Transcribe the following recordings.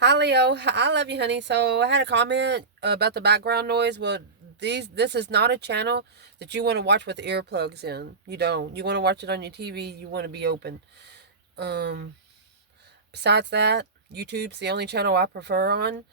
Hi Leo, I love you, honey. So I had a comment about the background noise. Well, this is not a channel that you want to watch with earplugs in. You don't. You want to watch it on your TV. You want to be open. Um, Besides that, YouTube's the only channel I prefer on.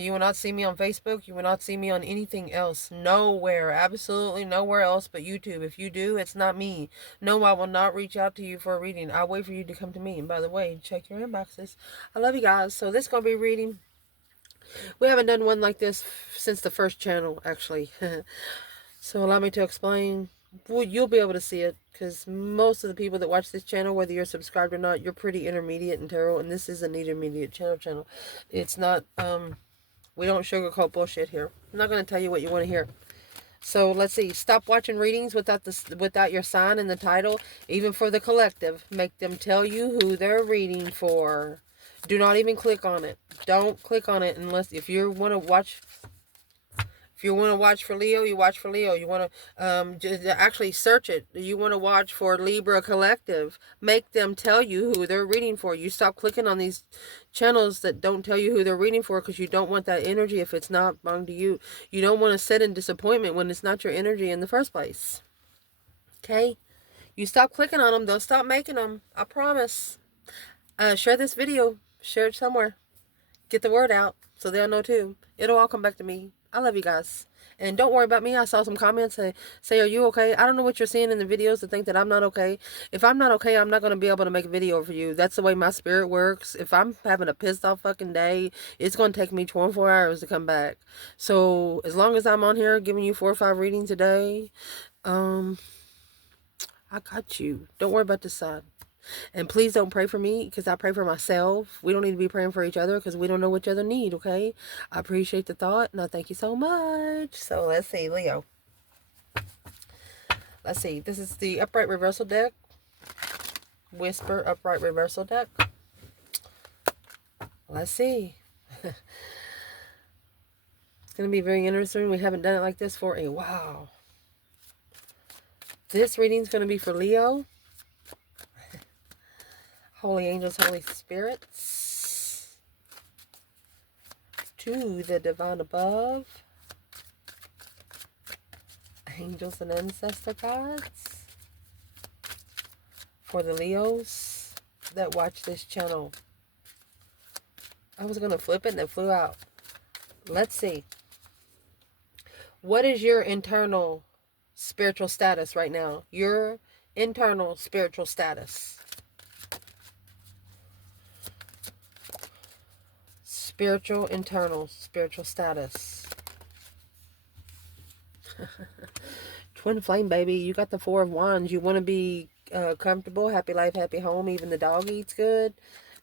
You will not see me on Facebook. You will not see me on anything else. Nowhere. Absolutely nowhere else but YouTube. If you do, it's not me. No, I will not reach out to you for a reading. I'll wait for you to come to me. And by the way, check your inboxes. I love you guys. So this is going to be reading. We haven't done one like this since the first channel, actually. So allow me to explain. Well, you'll be able to see it because most of the people that watch this channel, whether you're subscribed or not, you're pretty intermediate in tarot, and this is an intermediate channel. It's not, we don't sugarcoat bullshit here. I'm not going to tell you what you want to hear. So let's see. Stop watching readings without your sign in the title, even for the collective. Make them tell you who they're reading for. Do not even click on it. Don't click on it unless if you want to watch. If you want to watch for Leo, you watch for Leo. You want to just actually search it. You want to watch for Libra Collective. Make them tell you who they're reading for. You stop clicking on these channels that don't tell you who they're reading for because you don't want that energy if it's not belong to you. You don't want to sit in disappointment when it's not your energy in the first place. Okay? You stop clicking on them, they'll stop making them. I promise. Share this video. Share it somewhere. Get the word out so they'll know too. It'll all come back to me. I love you guys. And don't worry about me. I saw some comments say, are you okay? I don't know what you're seeing in the videos to think that I'm not okay. If I'm not okay, I'm not going to be able to make a video for you. That's the way my spirit works. If I'm having a pissed off fucking day, it's going to take me 24 hours to come back. So as long as I'm on here giving you 4 or 5 readings a day, I got you. Don't worry about this side. And please don't pray for me because I pray for myself. We don't need to be praying for each other because we don't know what each other need, okay? I appreciate the thought and I thank you so much. So let's see, Leo. Let's see. This is the upright reversal deck. Wysper upright reversal deck. Let's see. It's going to be very interesting. We haven't done it like this for a while. This reading's going to be for Leo. Holy angels, holy spirits. To the divine above. Angels and ancestor gods. For the Leos that watch this channel. I was going to flip it and it flew out. Let's see. What is your internal spiritual status right now? Your internal spiritual status. Internal spiritual status. Twin flame, baby. You got the 4 of Wands. You want to be comfortable, happy life, happy home. Even the dog eats good.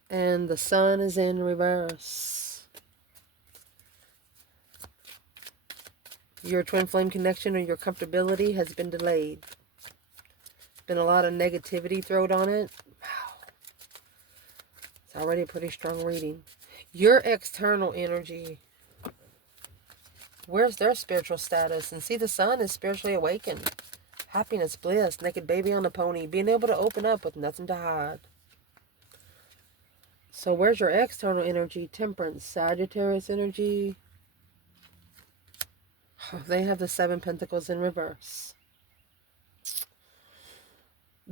And the sun is in reverse. Your twin flame connection or your comfortability has been delayed. Been a lot of negativity thrown on it. Wow. It's already a pretty strong reading. Your external energy. Where's their spiritual status? And see, the sun is spiritually awakened. Happiness, bliss, naked baby on a pony. Being able to open up with nothing to hide. So where's your external energy? Temperance, Sagittarius energy. They have the 7 Pentacles in reverse.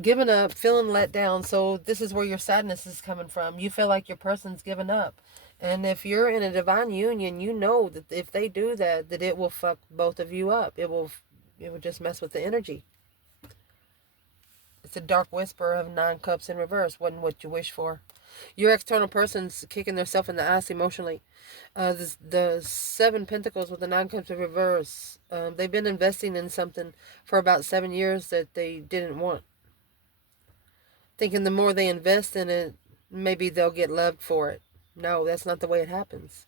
Giving up, feeling let down. So this is where your sadness is coming from. You feel like your person's given up. And if you're in a divine union, you know that if they do that, that it will fuck both of you up. It will just mess with the energy. It's a dark whisper of 9 cups in reverse. Wasn't what you wish for. Your external person's kicking themselves in the ass emotionally. The 7 Pentacles with the 9 cups in reverse. They've been investing in something for about 7 years that they didn't want. Thinking the more they invest in it, maybe they'll get loved for it. No, that's not the way it happens.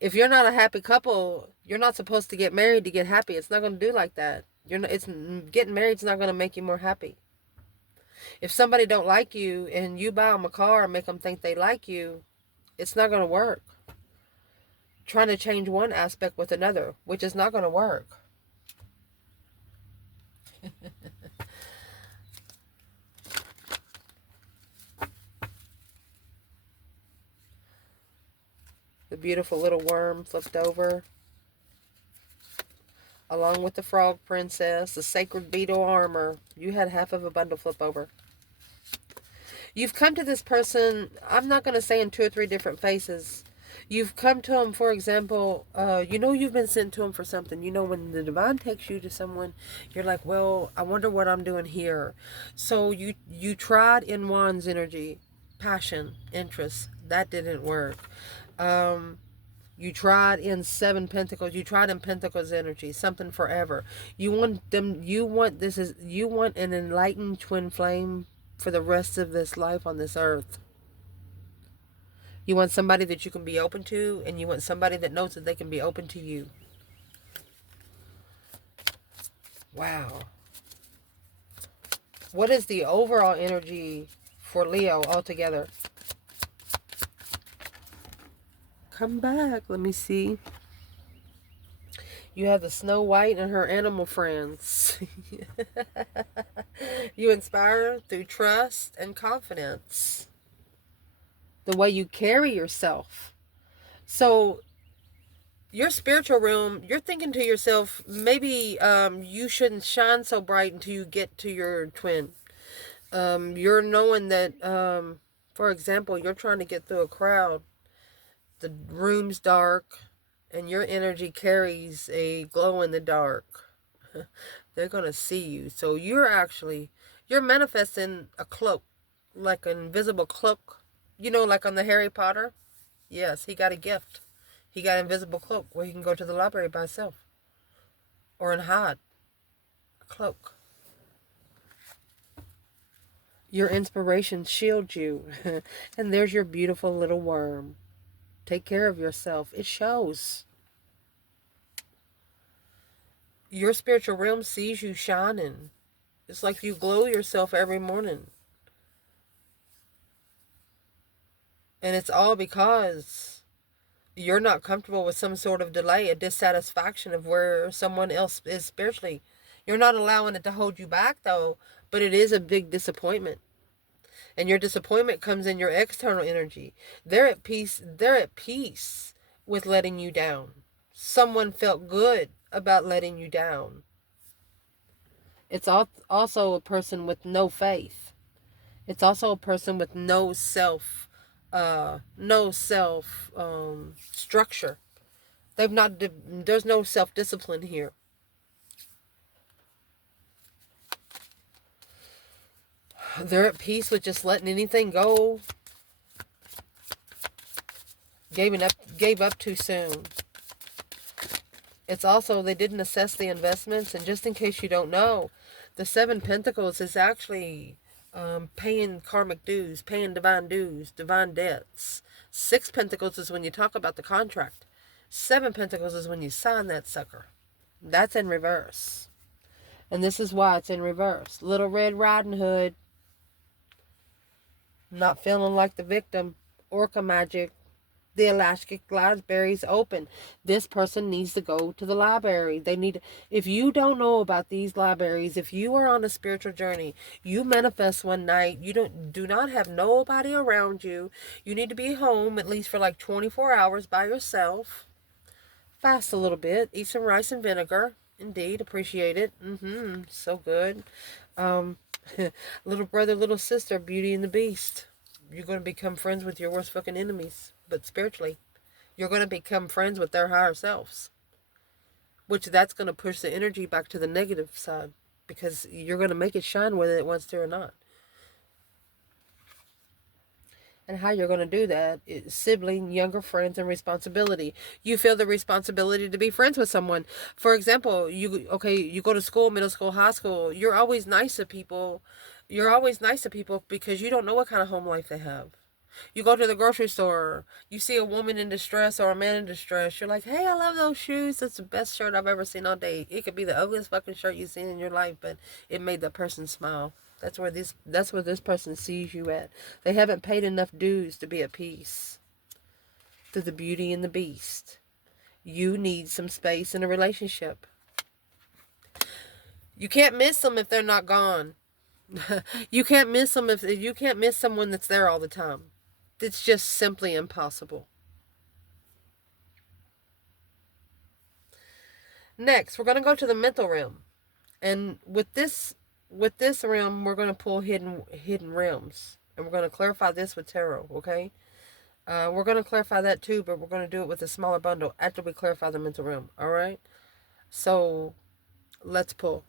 If you're not a happy couple, you're not supposed to get married to get happy. It's not going to do like that. Getting married's not going to make you more happy. If somebody don't like you and you buy them a car and make them think they like you, it's not going to work. Trying to change one aspect with another, which is not going to work. The beautiful little worm flipped over. Along with the frog princess, the sacred beetle armor. You had half of a bundle flip over. You've come to this person, I'm not going to say in 2 or 3 different faces. You've come to them, for example, you know you've been sent to them for something. You know when the divine takes you to someone, you're like, well, I wonder what I'm doing here. So you tried in Wands energy, passion, interest. That didn't work. You tried in 7 Pentacles. You tried in Pentacles energy, something forever. You want them. You want You want an enlightened twin flame for the rest of this life on this earth. You want somebody that you can be open to, and you want somebody that knows that they can be open to you. Wow. What is the overall energy for Leo altogether? Come back. Let me see. You have the Snow White and her animal friends. You inspire through trust and confidence. The way you carry yourself. So your spiritual realm, you're thinking to yourself, maybe you shouldn't shine so bright until you get to your twin. You're knowing that, for example, you're trying to get through a crowd. The room's dark, and your energy carries a glow in the dark. They're going to see you. So you're manifesting a cloak, like an invisible cloak. You know, like on the Harry Potter. Yes, he got a gift. He got an invisible cloak where he can go to the library by himself. Or and hide. A cloak. Your inspiration shields you. And there's your beautiful little worm. Take care of yourself. It shows. Your spiritual realm sees you shining. It's like you glow yourself every morning. And it's all because you're not comfortable with some sort of delay, a dissatisfaction of where someone else is spiritually. You're not allowing it to hold you back, though, but it is a big disappointment. And your disappointment comes in your external energy. They're at peace. They're at peace with letting you down. Someone felt good about letting you down. It's also a person with no faith. It's also a person with no self structure. There's no self-discipline here. They're at peace with just letting anything go. Gave up too soon. It's also they didn't assess the investments, and just in case you don't know, the 7 Pentacles is actually paying karmic dues, paying divine debts. 6 Pentacles is when you talk about the contract. 7 Pentacles is when you sign that sucker. That's in reverse. And this is why it's in reverse. Little Red Riding Hood. Not feeling like the victim. Orca magic. The elastic library's open. This person needs to go to the library. If you don't know about these libraries, if you are on a spiritual journey, you manifest one night, you do not have nobody around you. You need to be home at least for like 24 hours by yourself. Fast a little bit. Eat some rice and vinegar. Indeed, appreciate it. So good. Little brother, little sister, Beauty and the Beast. You're going to become friends with your worst fucking enemies. But spiritually, you're going to become friends with their higher selves. Which that's going to push the energy back to the negative side. Because you're going to make it shine whether it wants to or not. And how you're going to do that is sibling, younger friends, and responsibility. You feel the responsibility to be friends with someone. For example, you go to school, middle school, high school. You're always nice to people. You're always nice to people because you don't know what kind of home life they have. You go to the grocery store, you see a woman in distress or a man in distress. You're like, hey, I love those shoes. That's the best shirt I've ever seen all day. It could be the ugliest fucking shirt you've seen in your life, but it made that person smile. That's where this person sees you at. They haven't paid enough dues to be at peace. To the Beauty and the Beast. You need some space in a relationship. You can't miss them if they're not gone. You can't miss them if you can't miss someone that's there all the time. It's just simply impossible. Next, we're going to go to the mental realm. And with this realm, we're going to pull hidden realms. And we're going to clarify this with tarot, okay? We're going to clarify that too, but we're going to do it with a smaller bundle after we clarify the mental realm, all right? So, let's pull.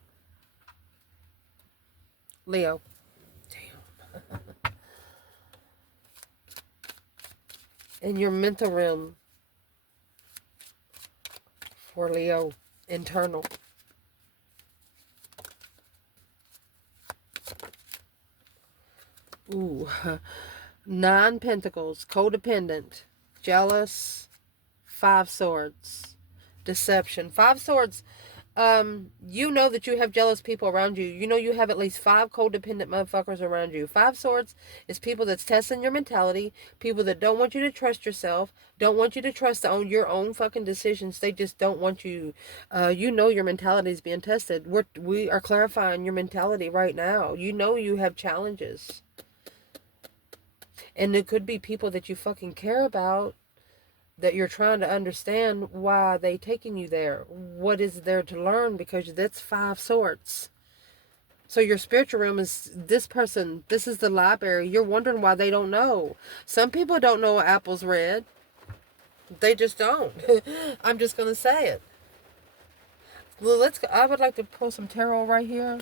Leo. Damn. In your mental realm for Leo, internal. Ooh. 9 pentacles, codependent, jealous, 5 swords, deception. 5 swords, you know that you have jealous people around you. You know you have at least 5 codependent motherfuckers around you. 5 swords is people that's testing your mentality, people that don't want you to trust yourself, don't want you to trust your own fucking decisions. They just don't want you. You know your mentality is being tested. We are clarifying your mentality right now. You know you have challenges. And it could be people that you fucking care about, that you're trying to understand why they taking you there. What is there to learn? Because that's 5 swords. So your spiritual realm is this person. This is the library. You're wondering why they don't know. Some people don't know apple's red. They just don't. I'm just going to say it. Well, let's go. I would like to pull some tarot right here.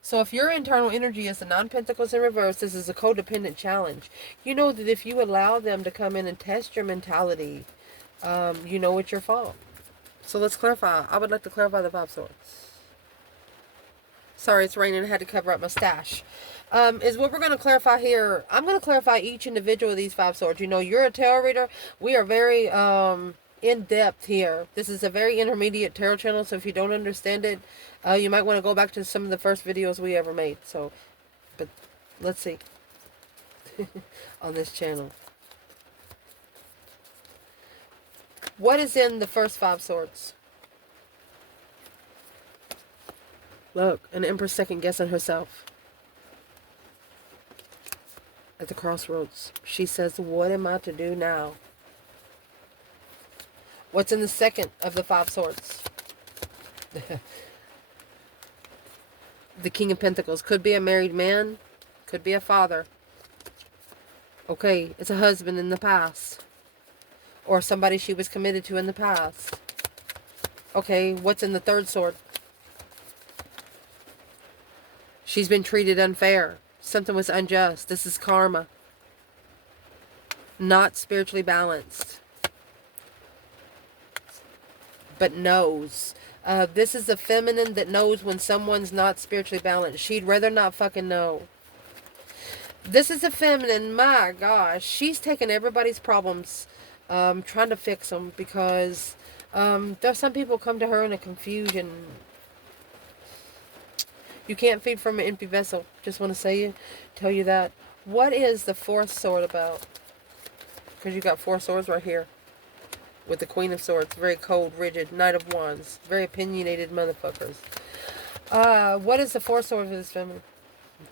So if your internal energy is the 9 pentacles in reverse, this is a codependent challenge. You know that if you allow them to come in and test your mentality, you know it's your fault. So let's clarify. I would like to clarify the 5 swords. Sorry, it's raining. I had to cover up my stash. Is what we're going to clarify here. I'm going to clarify each individual of these 5 swords. You know, you're a tarot reader. We are very in depth here. This is a very intermediate tarot channel, so if you don't understand it, you might want to go back to some of the first videos we ever made. So, but let's see. On this channel. What is in the first 5 swords? Look, an empress second guessing herself. At the crossroads. She says, what am I to do now? What's in the second of the 5 swords? The King of Pentacles. Could be a married man. Could be a father. Okay, it's a husband in the past. Or somebody she was committed to in the past. Okay, what's in the 3rd sword? She's been treated unfair. Something was unjust. This is karma. Not spiritually balanced. But knows. This is a feminine that knows when someone's not spiritually balanced. She'd rather not fucking know. This is a feminine, my gosh. She's taking everybody's problems, trying to fix them, because there's some people come to her in a confusion. You can't feed from an empty vessel. Just want to tell you that. What is the 4th sword about? Because you got 4 swords right here. With the Queen of Swords. Very cold, rigid. Knight of Wands. Very opinionated motherfuckers. What is the 4th sword of this feminine?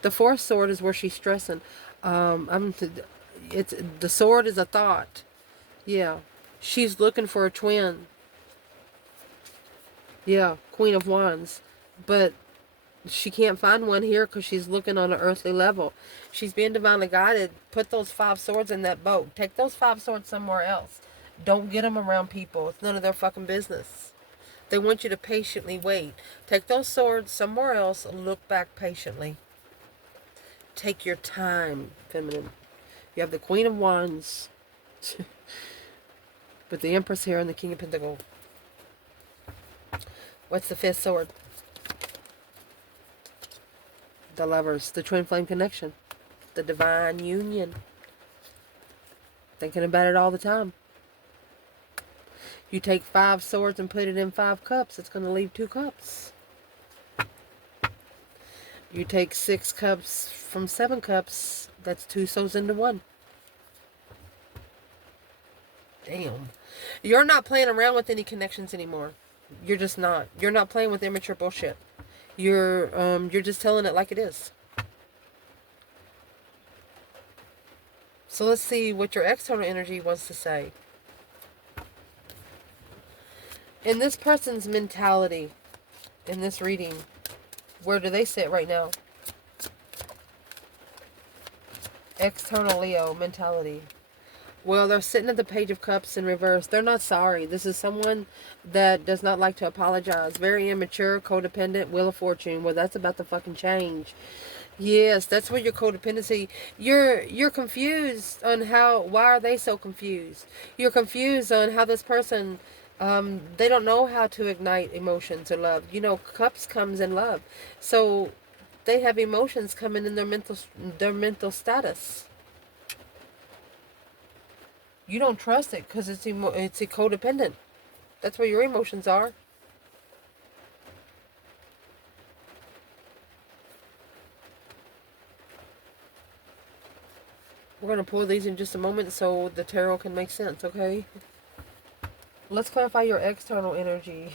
The 4th sword is where she's stressing. The sword is a thought. Yeah. She's looking for a twin. Yeah. Queen of Wands. But she can't find one here because she's looking on an earthly level. She's being divinely guided. Put those 5 swords in that boat. Take those 5 swords somewhere else. Don't get them around people. It's none of their fucking business. They want you to patiently wait. Take those swords somewhere else and look back patiently. Take your time, feminine. You have the Queen of Wands. But the Empress here and the King of Pentacles. What's the 5th sword? The Lovers. The twin flame connection. The divine union. Thinking about it all the time. You take 5 swords and put it in 5 cups. It's going to leave 2 cups. You take 6 cups from 7 cups. That's 2 souls into 1. Damn. You're not playing around with any connections anymore. You're just not. You're not playing with immature bullshit. You're just telling it like it is. So let's see what your external energy wants to say. In this person's mentality, in this reading, where do they sit right now? External Leo mentality. Well, they're sitting at the Page of Cups in reverse. They're not sorry. This is someone that does not like to apologize. Very immature, codependent, Wheel of Fortune. Well, that's about to fucking change. Yes, that's where your codependency. You're confused on why are they so confused? You're confused on how this person, they don't know how to ignite emotions or love. You know, cups comes in love, so they have emotions coming in their mental status. You don't trust it because it's a codependent. That's where your emotions are. We're going to pull these in just a moment so the tarot can make sense, okay? Let's clarify your external energy.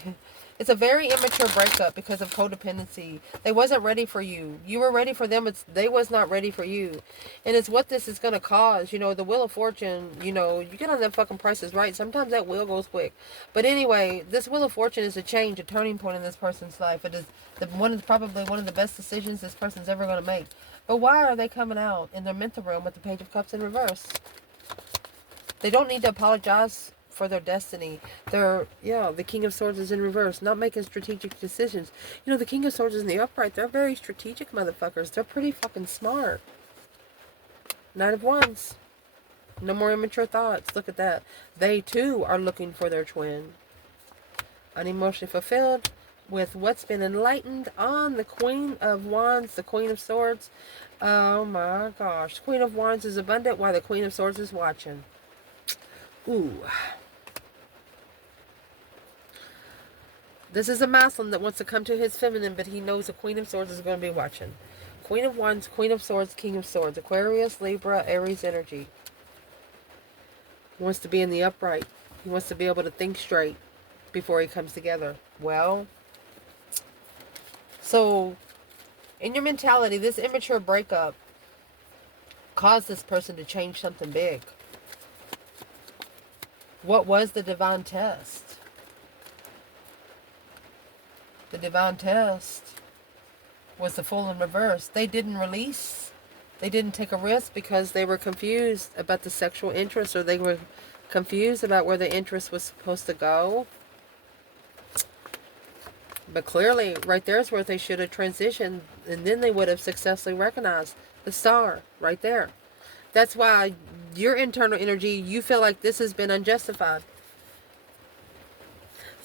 It's a very immature breakup because of codependency. They wasn't ready for you. You were ready for them. They was not ready for you. And it's what this is going to cause. You know, the Wheel of Fortune, you know, you get on them fucking prices right. Sometimes that wheel goes quick. But anyway, this Wheel of Fortune is a change, a turning point in this person's life. It is probably one of the best decisions this person's ever going to make. But why are they coming out in their mental room with the Page of Cups in reverse? They don't need to apologize for their destiny. The King of Swords is in reverse, not making strategic decisions. You know, the King of Swords is in the upright. They're very strategic motherfuckers. They're pretty fucking smart. Knight of Wands. No more immature thoughts. Look at that. They too are looking for their twin. Unemotionally fulfilled with what's been enlightened on the Queen of Wands, the Queen of Swords. Oh my gosh. Queen of Wands is abundant while the Queen of Swords is watching. Ooh. This is a masculine that wants to come to his feminine, but he knows the Queen of Swords is going to be watching. Queen of Wands, Queen of Swords, King of Swords. Aquarius, Libra, Aries energy. He wants to be in the upright. He wants to be able to think straight before he comes together. Well, so in your mentality, this immature breakup caused this person to change something big. What was the divine test? The divine test was the Fool in reverse. They didn't release. They didn't take a risk because they were confused about the sexual interest, or they were confused about where the interest was supposed to go. But clearly, right there is where they should have transitioned, and then they would have successfully recognized the star right there. That's why your internal energy, you feel like this has been unjustified.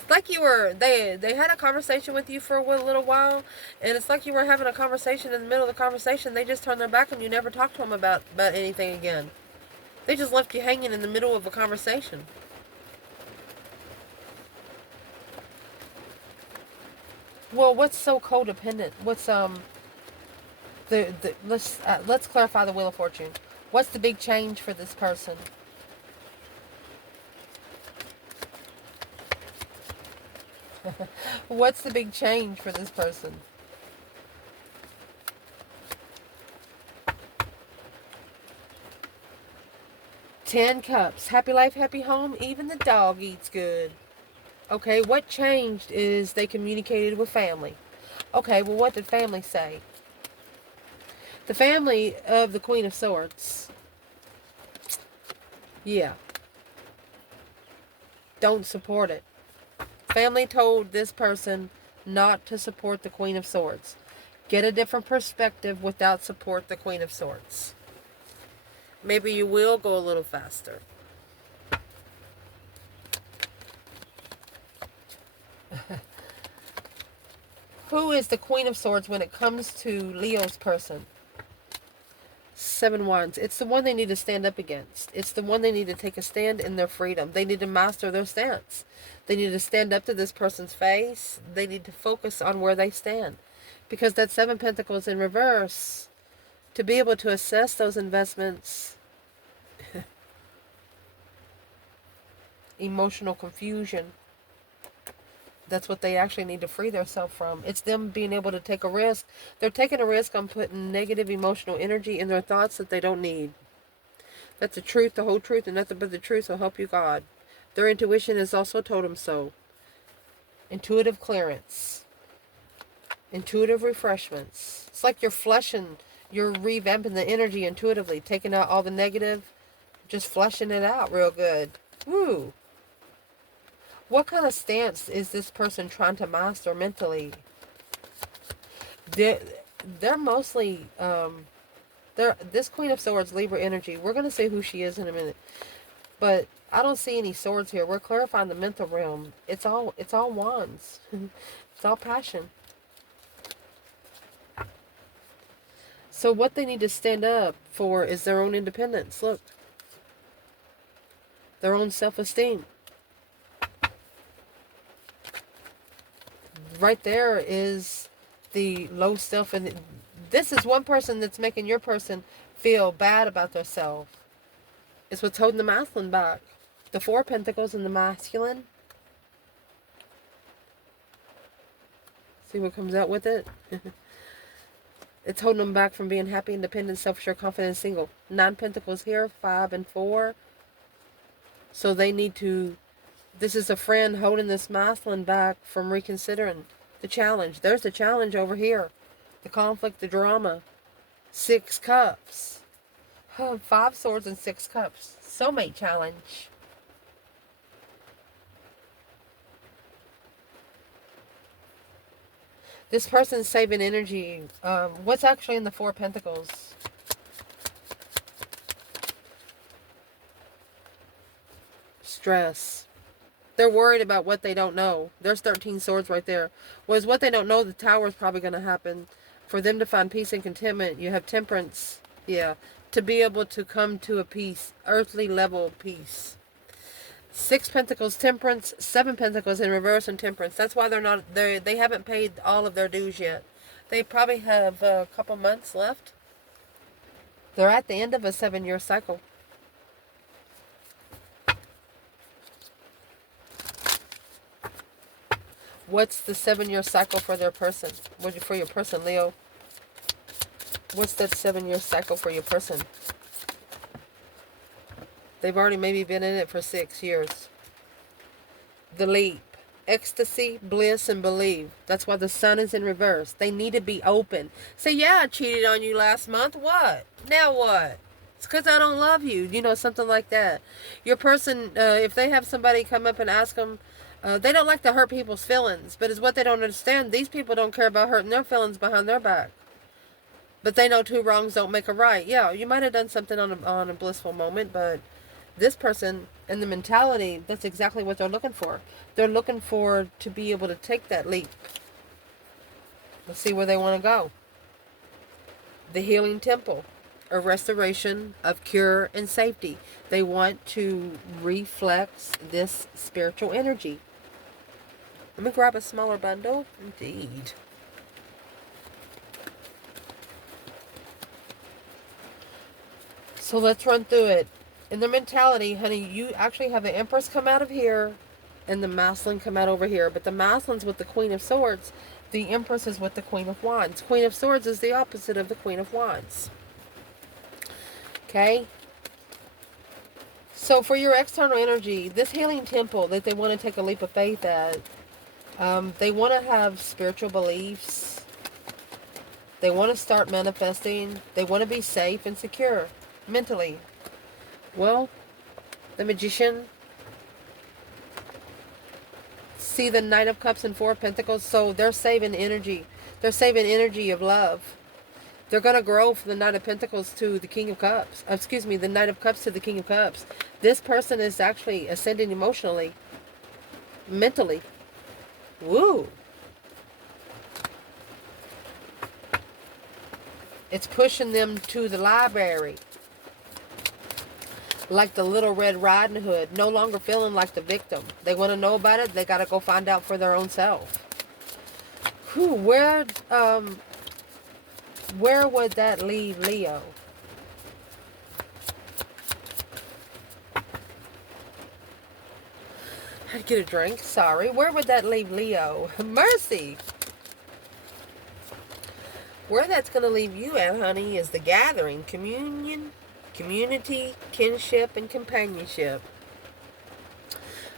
Like you were, they had a conversation with you for a little while, and it's like you were having a conversation. In the middle of the conversation, they just turned their back and you never talked to them about anything again. They just left you hanging in the middle of a conversation. Well, what's so codependent? What's let's clarify the Wheel of Fortune. What's the big change for this person? What's the big change for this person? Ten Cups. Happy life, happy home. Even the dog eats good. Okay, what changed is they communicated with family. Okay, well, what did family say? The family of the Queen of Swords. Yeah. Don't support it. Family told this person not to support the Queen of Swords. Get a different perspective without support the Queen of Swords. Maybe you will go a little faster. Who is the Queen of Swords when it comes to Leo's person? 7 Wands. It's the one they need to stand up against. It's the one they need to take a stand in their freedom. They need to master their stance. They need to stand up to this person's face. They need to focus on where they stand. Because that 7 Pentacles in reverse, to be able to assess those investments, emotional confusion, that's what they actually need to free themselves from. It's them being able to take a risk. They're taking a risk on putting negative emotional energy in their thoughts that they don't need. That's the truth, the whole truth, and nothing but the truth. So help you God. Their intuition has also told them so. intuitive clearance, intuitive refreshments. It's like you're flushing, you're revamping the energy intuitively, taking out all the negative, just flushing it out real good. Woo! What kind of stance is this person trying to master mentally? They're mostly, this Queen of Swords, Libra energy. We're going to see who she is in a minute. But I don't see any swords here. We're clarifying the mental realm. It's all wands. It's all passion. So what they need to stand up for is their own independence. Look. Their own self-esteem. Right there is the low self. And this is one person that's making your person feel bad about themselves. It's what's holding the masculine back. The Four of Pentacles and the masculine. See what comes out with it? It's holding them back from being happy, independent, self-assured, confident, single. 9 Pentacles here, 5 and 4. So they need to... This is a friend holding this masculine back from reconsidering the challenge. There's the challenge over here. The conflict, the drama. 6 Cups. 5 Swords and 6 Cups. Soulmate challenge. This person's saving energy. What's actually in the 4 Pentacles? Stress. They're worried about what they don't know. There's 13 swords right there. Was what they don't know, the tower is probably going to happen. For them to find peace and contentment, you have temperance. Yeah. To be able to come to a peace. Earthly level peace. 6 Pentacles, temperance. 7 Pentacles in reverse and temperance. That's why they haven't paid all of their dues yet. They probably have a couple months left. They're at the end of a 7-year cycle. What's the 7-year cycle for their person? For your person, Leo? What's that 7-year cycle for your person? They've already maybe been in it for 6 years. The leap. Ecstasy, bliss, and believe. That's why the sun is in reverse. They need to be open. Say, yeah, I cheated on you last month. What? Now what? It's because I don't love you. You know, something like that. Your person, if they have somebody come up and ask them, they don't like to hurt people's feelings. But it's what they don't understand. These people don't care about hurting their feelings behind their back. But they know 2 wrongs don't make a right. Yeah, you might have done something on a blissful moment, but this person and the mentality, that's exactly what they're looking for. They're looking for to be able to take that leap. Let's see where they want to go. The healing temple, a restoration of cure and safety. They want to reflex this spiritual energy. Let me grab a smaller bundle. Indeed. So let's run through it. In their mentality, honey, you actually have the Empress come out of here and the masculine come out over here. But the masculine's with the Queen of Swords. The Empress is with the Queen of Wands. Queen of Swords is the opposite of the Queen of Wands. Okay? So for your external energy, this healing temple that they want to take a leap of faith at, they want to have spiritual beliefs. They want to start manifesting. They want to be safe and secure mentally. Well, the Magician. See the Knight of Cups and 4 of Pentacles. So they're saving energy. They're saving energy of love. They're going to grow from the Knight of Pentacles to the King of Cups. Excuse me, the Knight of Cups to the King of Cups. This person is actually ascending emotionally. Mentally. Woo. It's pushing them to the library. Like the Little Red Riding Hood. No longer feeling like the victim. They want to know about it. They got to go find out for their own self. Whew, where would that leave Leo? I'd get a drink. Sorry. Where would that leave Leo? Mercy. Where that's going to leave you at, honey, is the gathering, communion, community, kinship, and companionship.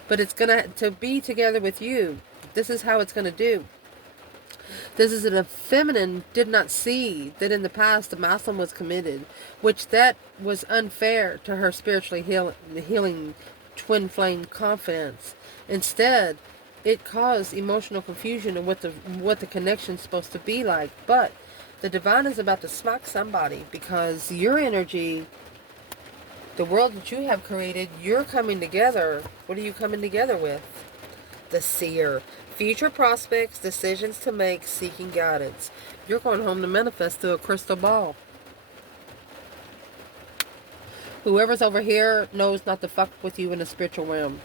But it's going to be together with you. this is how it's going to do. This is that a feminine did not see that in the past the masculine was committed, which that was unfair to her spiritually healing twin flame confidence. Instead, it caused emotional confusion in what the connection's supposed to be like. But the divine is about to smack somebody, because your energy, the world that you have created, you're coming together. What are you coming together with? The seer. Future prospects, decisions to make, seeking guidance. You're going home to manifest through a crystal ball. Whoever's over here knows not to fuck with you in the spiritual realm.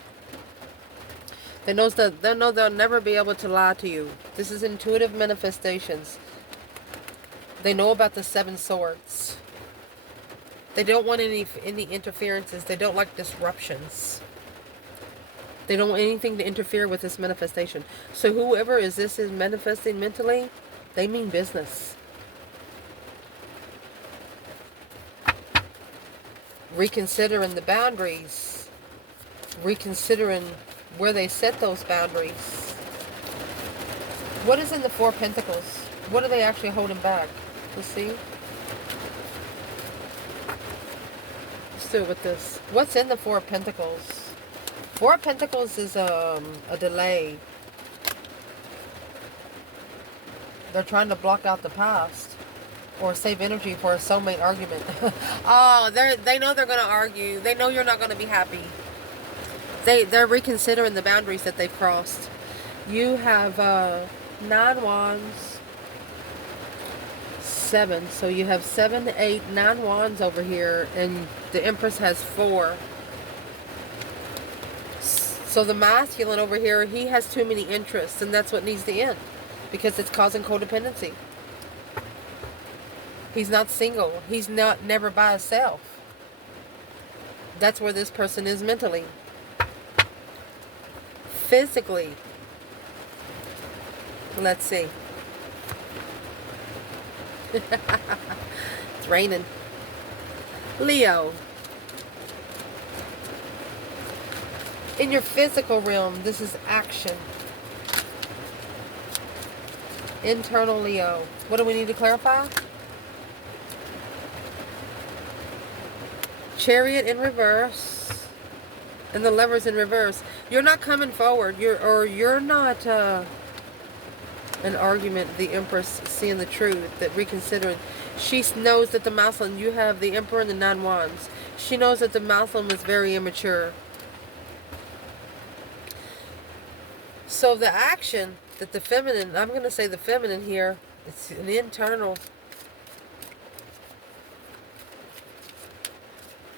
They know they'll never be able to lie to you. This is intuitive manifestations. They know about the 7 swords. They don't want any interferences. They don't like disruptions. They don't want anything to interfere with this manifestation. So whoever is manifesting mentally, they mean business. Reconsidering the boundaries. Reconsidering where they set those boundaries. What is in the 4 Pentacles? What are they actually holding back? Let's see. Let's do it with this. What's in the 4 Pentacles? 4 Pentacles is a delay. They're trying to block out the past or save energy for a soulmate argument. Oh, they know they're going to argue. They know you're not going to be happy. They're reconsidering the boundaries that they've crossed. You have 9 wands, 7. So you have 7, 8, 9 wands over here, and the Empress has 4. So the masculine over here, he has too many interests, and that's what needs to end, because it's causing codependency. He's not single. He's never by himself. That's where this person is mentally. Physically, let's see. It's raining. Leo. In your physical realm, this is action. Internal Leo. What do we need to clarify? Chariot in reverse. And the Lovers in reverse. You're not coming forward. You're not an argument. The Empress seeing the truth, that reconsidering. She knows that the masculine, you have the Emperor and the 9 wands. She knows that the masculine is very immature. So the action that the feminine, I'm going to say the feminine here, it's an internal.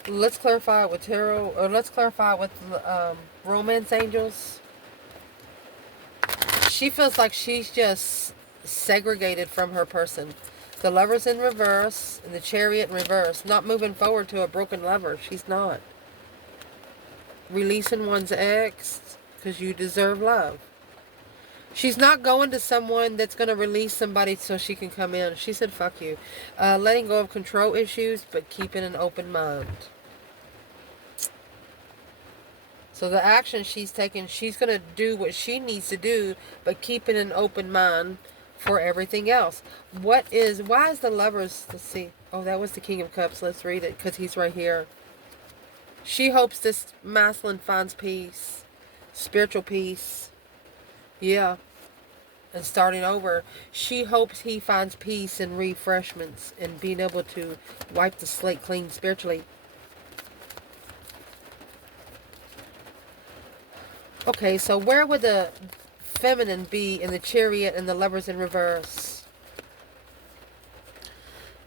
Let's clarify it with tarot, or let's clarify it with romance angels. She feels like she's just segregated from her person. The Lovers in reverse and the Chariot in reverse. Not moving forward to a broken lover. She's not. Releasing one's ex, because you deserve love. She's not going to someone that's going to release somebody so she can come in. She said, fuck you. Letting go of control issues, but keeping an open mind. So the action she's taking, she's going to do what she needs to do, but keeping an open mind for everything else. Why is the Lovers, let's see. Oh, that was the King of Cups. Let's read it, because he's right here. She hopes this masculine finds peace. Spiritual peace. Yeah. And starting over. She hopes he finds peace and refreshments and being able to wipe the slate clean spiritually. Okay, so where would the feminine be in the Chariot and the Lovers in reverse?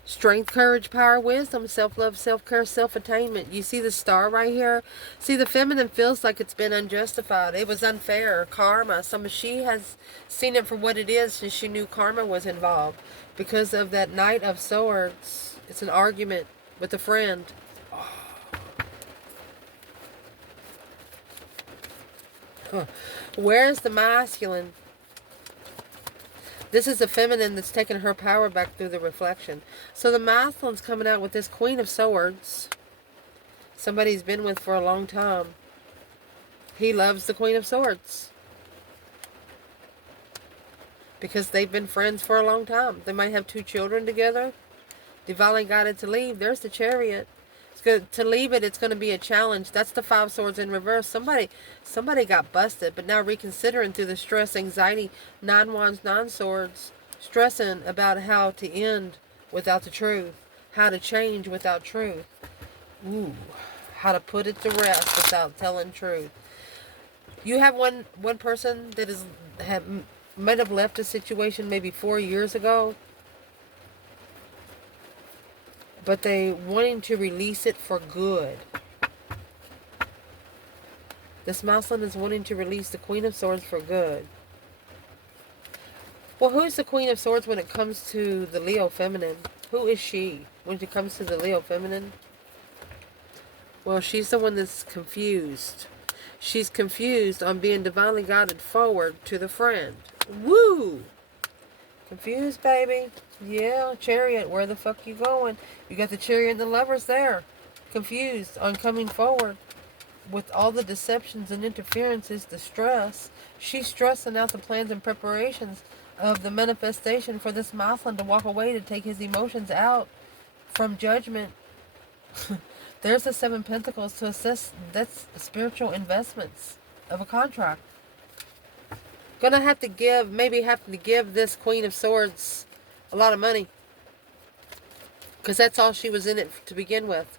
Strength, courage, power, wisdom, self-love, self-care, self-attainment. You see the star right here? See, the feminine feels like it's been unjustified. It was unfair. Karma. She has seen it for what it is, and she knew karma was involved. Because of that Knight of Swords. It's an argument with a friend. Huh. Where's the masculine? This is the feminine that's taking her power back through the reflection. So the masculine's coming out with this Queen of Swords. Somebody he's been with for a long time. He loves the Queen of Swords. because they've been friends for a long time. They might have 2 children together. Divinely guided to leave. There's the Chariot. It's good to leave it. It's going to be a challenge. That's the 5 swords in reverse. Somebody got busted, but now reconsidering through the stress, anxiety, 9 wands, 9 swords, stressing about how to end without the truth, how to change without truth. Ooh, how to put it to rest without telling truth. You have one person that might have left a situation maybe 4 years ago, but they wanting to release it for good. This masculine is wanting to release the Queen of Swords for good. Well, who's the Queen of Swords when it comes to the Leo feminine? Who is she when it comes to the Leo feminine? Well, she's the one that's confused. She's confused on being divinely guided forward to the friend. Woo! Confused, baby. Yeah, Chariot, where the fuck you going? You got the Chariot and the Lovers there. Confused on coming forward. With all the deceptions and interferences, the stress. She's stressing out the plans and preparations of the manifestation for this masculine to walk away, to take his emotions out from judgment. There's the 7 Pentacles to assist. That's spiritual investments of a contract. Gonna have to give, maybe have to give this Queen of Swords a lot of money. Because that's all she was in it to begin with.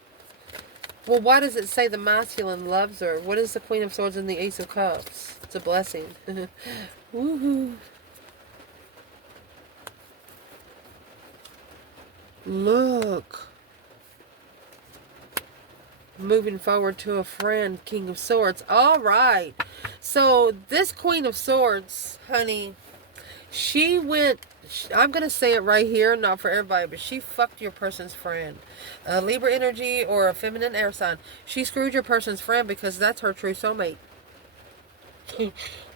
Well, why does it say the masculine loves her? What is the Queen of Swords and the Ace of Cups? It's a blessing. Woohoo. Look. Moving forward to a friend, King of Swords. All right. So this Queen of Swords, honey, she went, I'm going to say it right here, not for everybody, but she fucked your person's friend. A Libra energy or a feminine air sign. She screwed your person's friend because that's her true soulmate.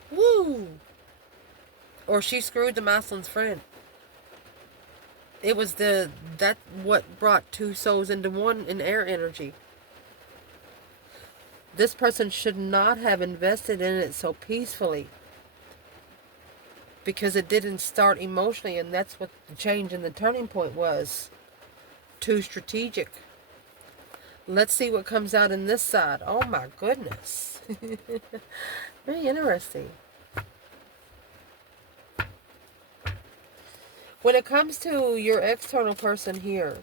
Woo! Or she screwed the masculine's friend. It was what brought 2 souls into one in air energy. This person should not have invested in it so peacefully, because it didn't start emotionally, and that's what the change and the turning point was. Too strategic. Let's see what comes out in this side. Oh my goodness. Very interesting. When it comes to your external person here,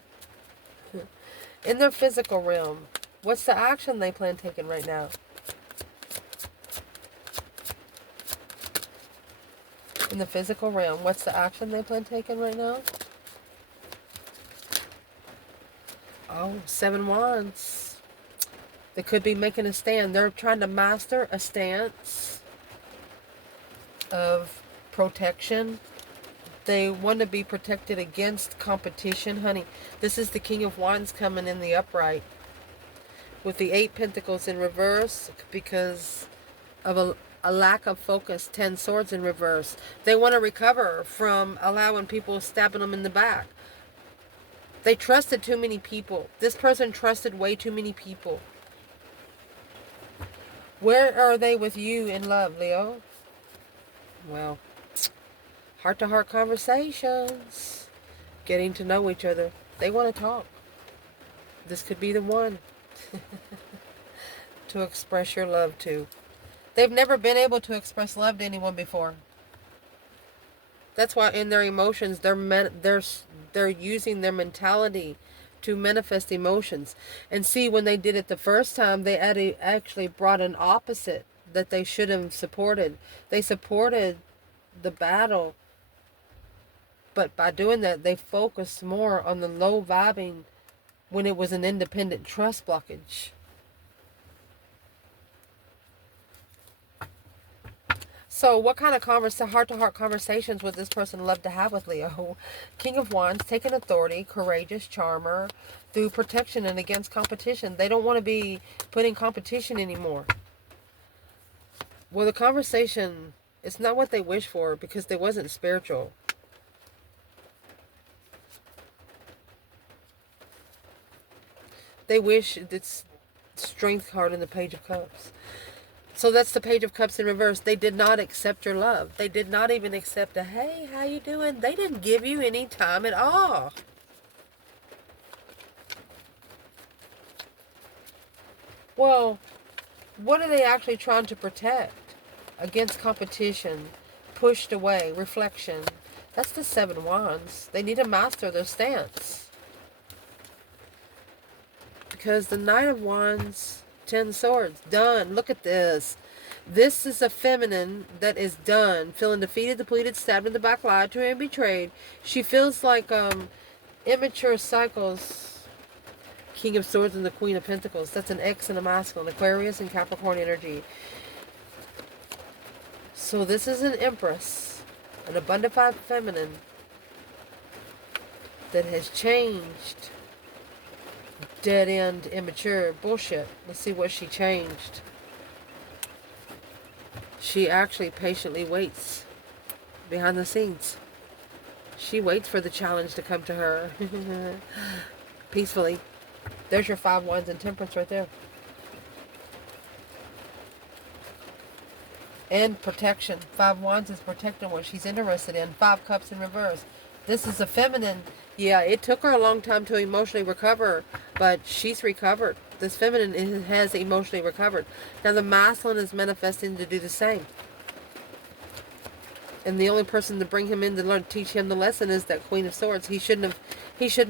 in their physical realm, what's the action they plan taking right now? In the physical realm, what's the action they plan taking right now? Oh, 7 wands. They could be making a stand. They're trying to master a stance of protection. They want to be protected against competition, honey. This is the King of Wands coming in the upright. With the 8 Pentacles in reverse because of a lack of focus. 10 Swords in reverse. They want to recover from allowing people stabbing them in the back. They trusted too many people. This person trusted way too many people. Where are they with you in love, Leo? Well, heart-to-heart conversations. Getting to know each other. They want to talk. This could be the one to express your love to. They've never been able to express love to anyone before. That's why in their emotions, they're using their mentality to manifest emotions. And see, when they did it the first time, they actually brought an opposite that they should have supported. They supported the battle, but by doing that, they focused more on the low vibing when it was an independent trust blockage. So what kind of heart-to-heart conversations would this person love to have with Leo? King of Wands, taking authority, courageous, charmer, through protection and against competition. They don't want to be put in competition anymore. Well, the conversation, it's not what they wish for because they wasn't spiritual. They wish it's Strength card in the Page of Cups. So that's the Page of Cups in reverse. They did not accept your love. They did not even accept a, hey, how you doing? They didn't give you any time at all. Well, what are they actually trying to protect? Against competition, pushed away, reflection. That's the 7 Wands. They need to master their stance. Because the Knight of Wands, 10 Swords, done. Look at this. This is a feminine that is done. Feeling defeated, depleted, stabbed in the back, lied to, and betrayed. She feels like immature cycles. King of Swords and the Queen of Pentacles. That's an X and a masculine. Aquarius and Capricorn energy. So this is an Empress. An abundant feminine. That has changed. Dead end, immature. Bullshit. Let's see what she changed. She actually patiently waits. Behind the scenes. She waits for the challenge to come to her. Peacefully. There's your 5 Wands and Temperance right there. And protection. 5 Wands is protecting what she's interested in. 5 Cups in reverse. This is a feminine. Yeah, it took her a long time to emotionally recover, but she's recovered. This feminine has emotionally recovered. Now the masculine is manifesting to do the same. And the only person to bring him in to learn, teach him the lesson is that Queen of Swords. He should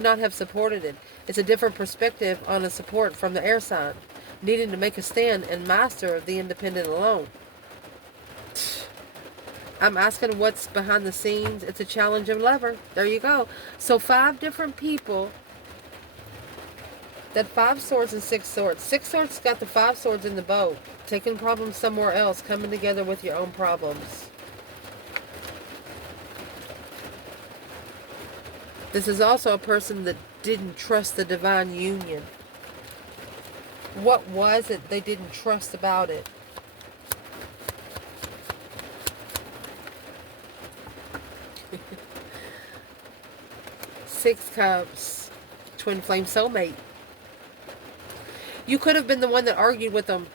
not have supported it. It's a different perspective on a support from the air sign, needing to make a stand and master the independent alone. I'm asking what's behind the scenes. It's a challenge of lover. There you go. So 5 different people. That 5 Swords and 6 Swords. 6 Swords got the 5 Swords in the boat. Taking problems somewhere else. Coming together with your own problems. This is also a person that didn't trust the divine union. What was it they didn't trust about it? Six Cups. Twin flame soulmate. You could have been the one that argued with them.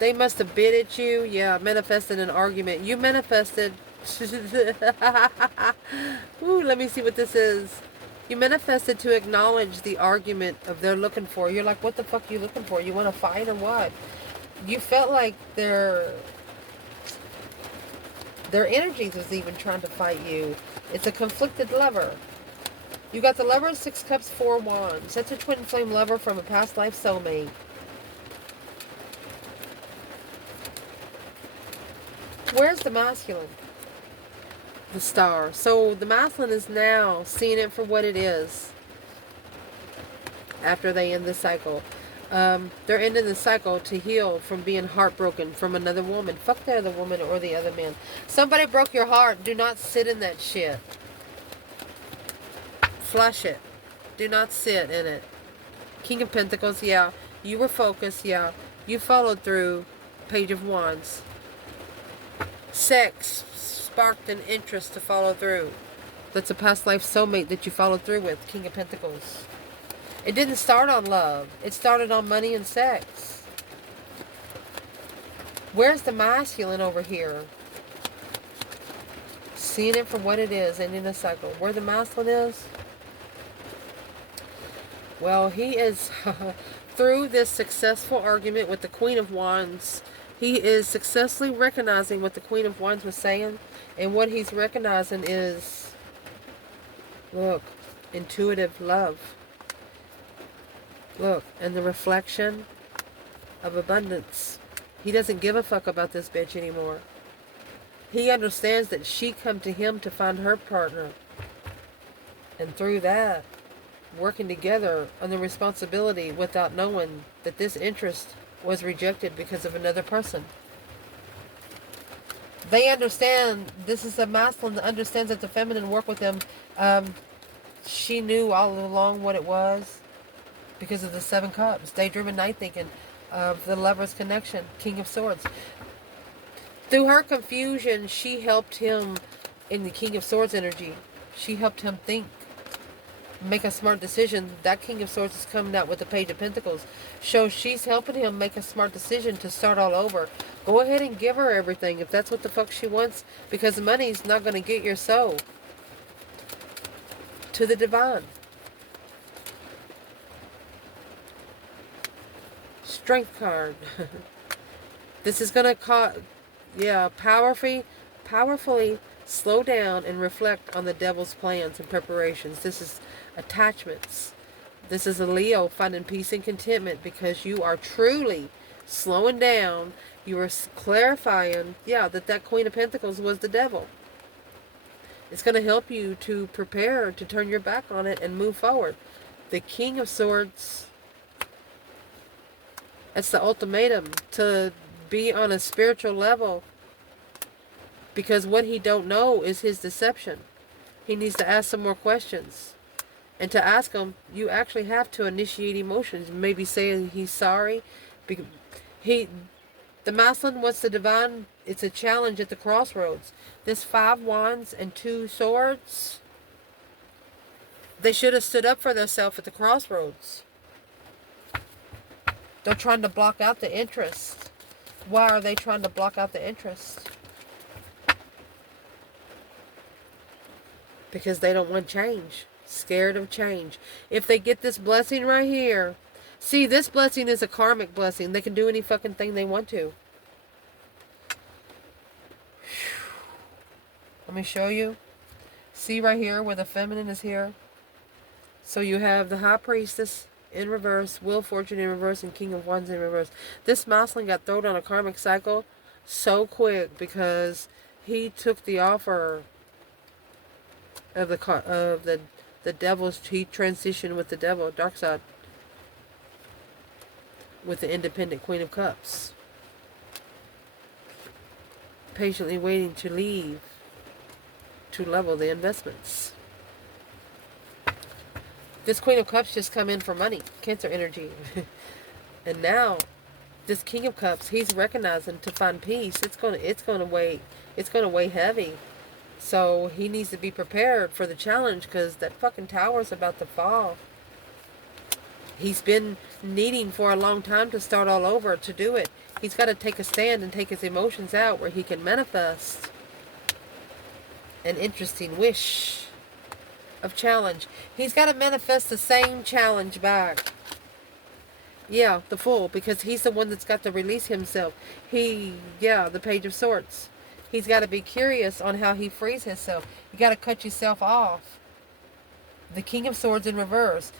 They must have bit at you. Yeah, manifested an argument. You manifested. Ooh, let me see what this is. You manifested to acknowledge the argument of they're looking for. You're like, what the fuck are you looking for? You want to fight or what? You felt like their energies was even trying to fight you. It's a conflicted lover. You got the lover, 6 Cups, 4 Wands. That's a twin flame lover from a past life soulmate. Where's the masculine? The Star. So the masculine is now seeing it for what it is. After they end the cycle. They're ending the cycle to heal from being heartbroken from another woman. Fuck the other woman or the other man. Somebody broke your heart. Do not sit in that shit. Flush it. Do not sit in it. King of Pentacles, yeah. You were focused, yeah. You followed through. Page of Wands. Sex sparked an interest to follow through. That's a past life soulmate that you followed through with. King of Pentacles. It didn't start on love. It started on money and sex. Where's the masculine over here? Seeing it for what it is, ending a cycle. Where the masculine is? Well, he is, through this successful argument with the Queen of Wands, he is successfully recognizing what the Queen of Wands was saying. And what he's recognizing is, look, intuitive love. Look, and the reflection of abundance. He doesn't give a fuck about this bitch anymore. He understands that she come to him to find her partner. And through that, working together on the responsibility without knowing that this interest was rejected because of another person. They understand, this is a masculine that understands that the feminine work with them. She knew all along what it was because of the 7 Cups. Daydreaming, night thinking of the lover's connection. King of Swords. Through her confusion, she helped him in the King of Swords energy. She helped him think. make a smart decision. That King of Swords is coming out with the Page of Pentacles. So she's helping him make a smart decision to start all over. Go ahead and give her everything if that's what the fuck she wants, because the money's not going to get your soul to the divine. Strength card. This is going to cause, yeah, powerfully slow down and reflect on the devil's plans and preparations. This is attachments. This is a Leo finding peace and contentment because you are truly slowing down. You are clarifying, yeah, that Queen of Pentacles was the devil. It's going to help you to prepare to turn your back on it and move forward. The King of Swords, it's the ultimatum to be on a spiritual level, because what he don't know is his deception. He needs to ask some more questions. And to ask him, you actually have to initiate emotions. Maybe say he's sorry. The masculine wants the divine. It's a challenge at the crossroads. This 5 wands and 2 swords, they should have stood up for themselves at the crossroads. They're trying to block out the interest. Why are they trying to block out the interest? Because they don't want change. Scared of change. If they get this blessing right here. See, this blessing is a karmic blessing. They can do any fucking thing they want to. Let me show you. See right here where the feminine is here? So you have the High Priestess in reverse, Wheel of Fortune in reverse, and King of Wands in reverse. This masculine got thrown on a karmic cycle so quick because he took the offer of the devil's. He transitioned with the devil, dark side, with the independent Queen of Cups, patiently waiting to leave to level the investments. This Queen of Cups just come in for money, Cancer energy. And now this King of Cups, he's recognizing to find peace. It's gonna weigh heavy. So he needs to be prepared for the challenge, because that fucking tower's about to fall. He's been needing for a long time to start all over, to do it. He's got to take a stand and take his emotions out where he can manifest an interesting wish of challenge. He's got to manifest the same challenge back. Yeah, the Fool, because he's the one that's got to release himself. The Page of Swords. He's got to be curious on how he frees himself. You got to cut yourself off. The King of Swords in reverse.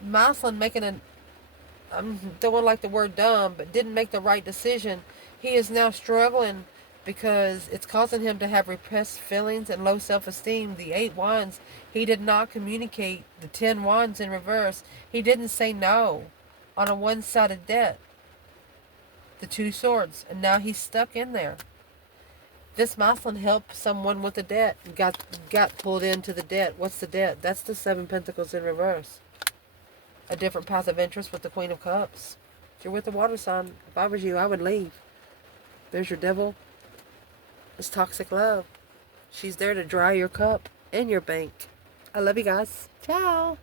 Masculine making I don't like the word dumb, but didn't make the right decision. He is now struggling because it's causing him to have repressed feelings and low self-esteem. The 8 wands, he did not communicate. The 10 wands in reverse, he didn't say no on a one-sided debt. The 2 swords, and now he's stuck in there. This masculine helped someone with a debt and got pulled into the debt. What's the debt? That's the 7 pentacles in reverse. A different path of interest with the Queen of Cups. If you're with the water sign, if I was you, I would leave. There's your devil. It's toxic love. She's there to dry your cup and your bank. I love you guys. Ciao.